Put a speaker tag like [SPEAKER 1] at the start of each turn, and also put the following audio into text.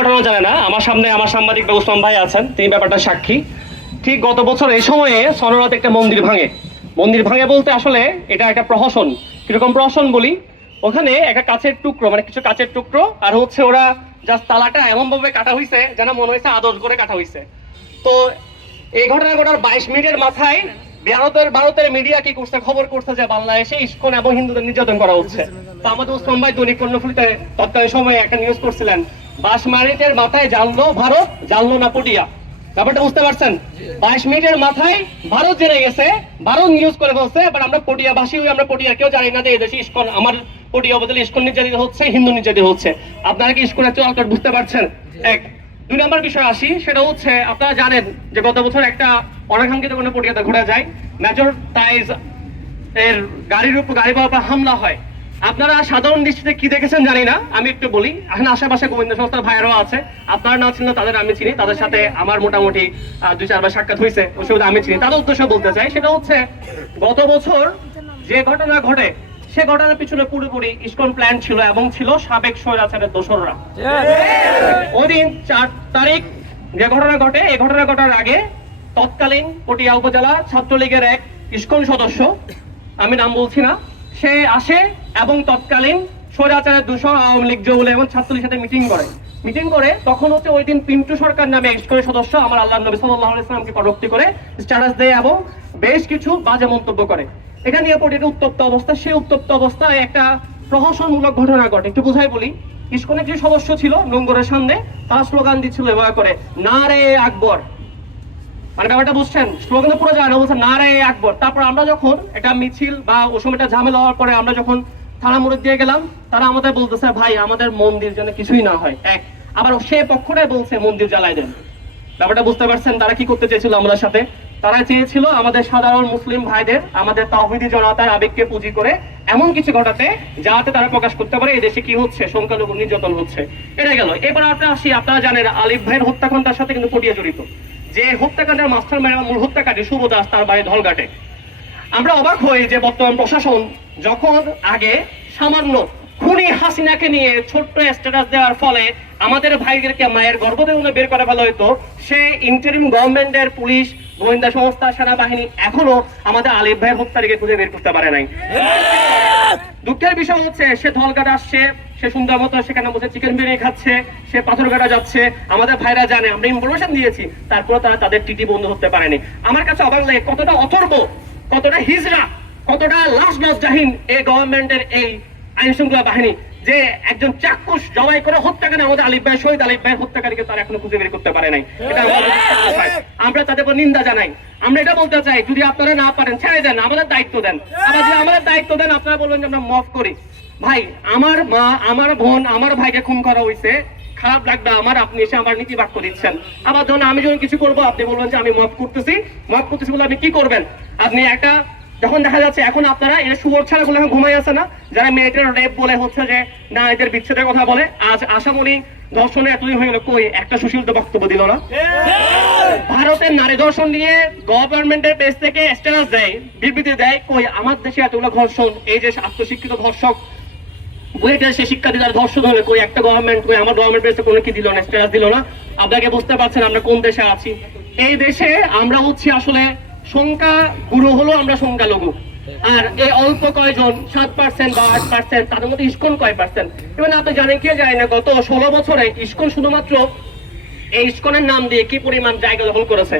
[SPEAKER 1] ঘটনা জানে না। আমার সামনে আমার সাংবাদিক বা উসমান ভাই আছেন। তিনি ব্যাপারটা সাক্ষী। ঠিক গত বছর এই সময়ে সনরাতে একটা মন্দির ভাঙে। মন্দির ভাঙে বলতে আসলে এটা একটা প্রহসন। কীরকম প্রহসন বলি? ওখানে একটা কাছের টুকরো মানে কিছু কাছের টুকরো, আর হচ্ছে ওরা জাস্ট তালাটা এমন ভাবে কাটা হয়েছে যেন মনে হয়েছে আদর করে কাটা হয়েছে তো এই ঘটনা ঘটার বাইশ মিনিটের মাথায় ভারতের ভারতের মিডিয়া কি করছে, খবর করছে যে বাংলাদেশে ইস্কন এবং হিন্দুদের নির্যাতন করা হচ্ছে। তো আমাদের উসমান ভাই দৈনিক কর্ণফুলিতে তৎকালীন সময়ে একটা নিউজ করছিলেন মিনিটের মাথায় জানলো ভারত জানলো না পটিয়া। ব্যাপারটা বুঝতে পারছেন? বাইশ মিনিটের মাথায় ভারত জেনে গেছে, ভারত নিউজ করে বলছে বাট আমরা পটিয়া ভাষী আমরা পটিয়া কেউ জানি না যে এই দেশে ইস্কন, আমার পটিয়া বদলে ইস্কন নির্যাতিত হচ্ছে, হিন্দু নির্যাতিত হচ্ছে। আপনারা কি ইস্কনের চলকাট বুঝতে পারছেন? এক। দুই নম্বর বিষয় আসি, সেটা হচ্ছে, আপনারা জানেন যে গত বছর একটা অনাকাঙ্ক্ষিত কোনো পটিয়াতে ঘোরা যায়, মেজর তাইজ এর গাড়ির উপর গাড়ি পাওয়ার হামলা হয়। আপনারা সাধারণ দৃষ্টিতে কি দেখেছেন জানি না। আমি একটু বলি, এখন আশেপাশে গোবিন্দ সংস্থার ভাইয়েরাও আছে। আপনারা না ছিলেন তাদের আমি চিনি, তাদের সাথে আমার মোটামুটি দুই চারবার সাক্ষাৎ হয়েছে, ওই সময় আমি চিনি। তাদের উদ্দেশ্য বলতে চাই, সেটা হচ্ছে গত বছর যে ঘটনা ঘটে, সে ঘটনার পিছনে পুরোপুরি ইসকন প্ল্যান ছিল এবং ছিল সাবেক স্বৈরাচারের দোসররা। ওই দিন চার তারিখ যে ঘটনা ঘটে, এই ঘটনা ঘটার আগে তৎকালীন পটিয়া উপজেলা ছাত্রলীগের এক ইস্কন সদস্য, আমি নাম বলছি না, সে আসে এবং তৎকালীন স্বৈরাচারের দূষণ আওয়ামী লীগ যৌল এবং ছাত্রলীগের সাথে মিটিং করে। মিটিং করে তখন হচ্ছে ওই দিন পিন্টু সরকার নামে ইস্কনের সদস্য আমার আল্লাহ নবী সাল্লাহ ইসলামকে কটূক্তি করে স্ট্যাটাস দেয় এবং বেশ কিছু বাজে মন্তব্য করে। এটা নিয়ে পটিয়া উত্তপ্ত অবস্থা, সেই উত্তপ্ত অবস্থায় একটা প্রহসনমূলক ঘটনা ঘটে। একটু বোঝাই বলি, ইস্কনের যে সদস্য ছিল নোংরের সামনে, তারা স্লোগান দিচ্ছিল ব্যবহার করে, না রে আকবর। মানে ব্যাপারটা বুঝছেন? স্লোগান পুরো যায় না বলছে না রে আকবর। তারপর আমরা যখন একটা মিছিল বা ও সময় একটা ঝামেলা হওয়ার পরে আমরা যখন থানা মুড়ে দিয়ে গেলাম, তারা আমাদের বলতেছে, ভাই, আমাদের মন্দির যেন কিছুই না হয়। এক। আবার সে পক্ষটাই বলছে, মন্দির জ্বালাই দেন। ব্যাপারটা বুঝতে পারছেন তারা কি করতে চেয়েছিল আমাদের সাথে? তারা চেয়েছিল আমাদের সাধারণ মুসলিম ভাইদের, আমাদের তাহিদি জনতার আবেগকে পুঁজি করে এমন কিছু ঘটাতে, যাতে তারা প্রকাশ করতে পারে এই দেশে কি হচ্ছে, সংখ্যালঘু নির্যাতন হচ্ছে। এটা গেল। এবার আপনারা আসি, আপনারা জানেন আলিফ ভাইয়ের হত্যাকাণ্ডের সাথে কিন্তু পটিয়া জড়িত। যে হত্যাকাণ্ডের মাস্টার মূল হত্যাকারী শুভ দাস তার বাড়ি ধলঘাটে। আমরা অবাক হই যে বর্তমান প্রশাসন যখন আগে সামান্য খুনি হাসিনাকে নিয়ে ছোট্ট স্ট্যাটাস দেওয়ার ফলে আমাদের ভাইদেরকে মায়ের গর্ভদেউনে বের করে ফেলা হইতো সে ইন্টারিম গভর্নমেন্টের পুলিশ, গোয়েন্দা সংস্থা, সেনাবাহিনী এখনও আমাদের আলিফ ভাইয়ের হত্যারিকে খুঁজে বের করতে পারে নাই। দুঃখের বিষয় হচ্ছে, সে ধলঘাট আসছে, সে সুন্দর মতো সেখানে বসে চিকেন বিরিয়ানি খাচ্ছে, সে পাথরঘাটা যাচ্ছে। আমাদের ভাইরা জানে, আমরা ইনফরমেশন দিয়েছি তারপরে তারা তাদের টিটি বন্ধ করতে পারেনি। আমার কাছে অবাক লাগে কতটা অথর্ব কতটা হিজরা কতটা লাশ লজ্জাহীন এই গভর্নমেন্টের এই আইন শৃঙ্খলা বাহিনী যে একজন চাক্ষুষ জবাই করে হত্যাকারী আমাদের আলিফ ভাই, শহীদ আলিফ ভাইয়ের হত্যাকারীকে তারা এখনও খুঁজে বের করতে পারে নাই। আমরা তাদের উপর নিন্দা জানাই। আমরা এটা বলতে চাই, যদি আপনারা না পারেন, ছেড়ে দেন, আমাদের দায়িত্ব দেন। আবার যদি আমাদের দায়িত্ব দেন, আপনারা বলবেন যে আমরা মফ করি। ভাই, আমার মা, আমার বোন, আমার ভাইকে খুন করা হয়েছে খারাপ লাগবে আমার, আপনি এসে আমার নীতি বাক্য দিচ্ছেন। আবার ধরুন আমি যখন কিছু করব, আপনি বলবেন যে আমি মফ করতেছি। মফ করতেছি বলে আপনি কি করবেন? আপনি একটা, যখন দেখা যাচ্ছে এখন আপনারা এরা শুয়োর ছাড়া এখন ঘুমাই আছে না, যারা মেয়েটার রেপ বলে হচ্ছে যে, না, এদের বিচ্ছেদের কথা বলে, আজ আশামণি ধর্ষণে এতদিন হয়ে গেল কই? একটা সুশীল তো বক্তব্য দিল না। ভারতের নারী দর্শন নিয়ে গভর্নমেন্টের পেজ থেকে স্ট্যাটাস দেয়, বিবৃতি দেয়, কই, আমার দেশে এতগুলো ধর্ষণ এই যে আত্মশিক্ষিত ধর্ষক বুয়েটে সে শিক্ষার্থীদের ধর্ষণ হলে কই একটা গভর্নমেন্ট কই, আমার গভর্নমেন্ট পেজে কোনো কি দিল না স্ট্যাটাস দিল না। আপনাকে বুঝতে পারছেন আমরা কোন দেশে আছি। এই দেশে আমরা হচ্ছি আসলে সংখ্যা গুরু হলো আমরা সংখ্যালঘু। আর এই অল্প কয়জন, সাত পার্সেন্ট বা আট পার্সেন্ট তাদের মধ্যে ইস্কন কয় পার্সেন্ট এবং আপনি জানেন কে যায় না, গত ষোলো বছরে ইস্কন শুধুমাত্র এই ইস্কনের নাম দিয়ে কি পরিমাণ জায়গা দখল করেছে।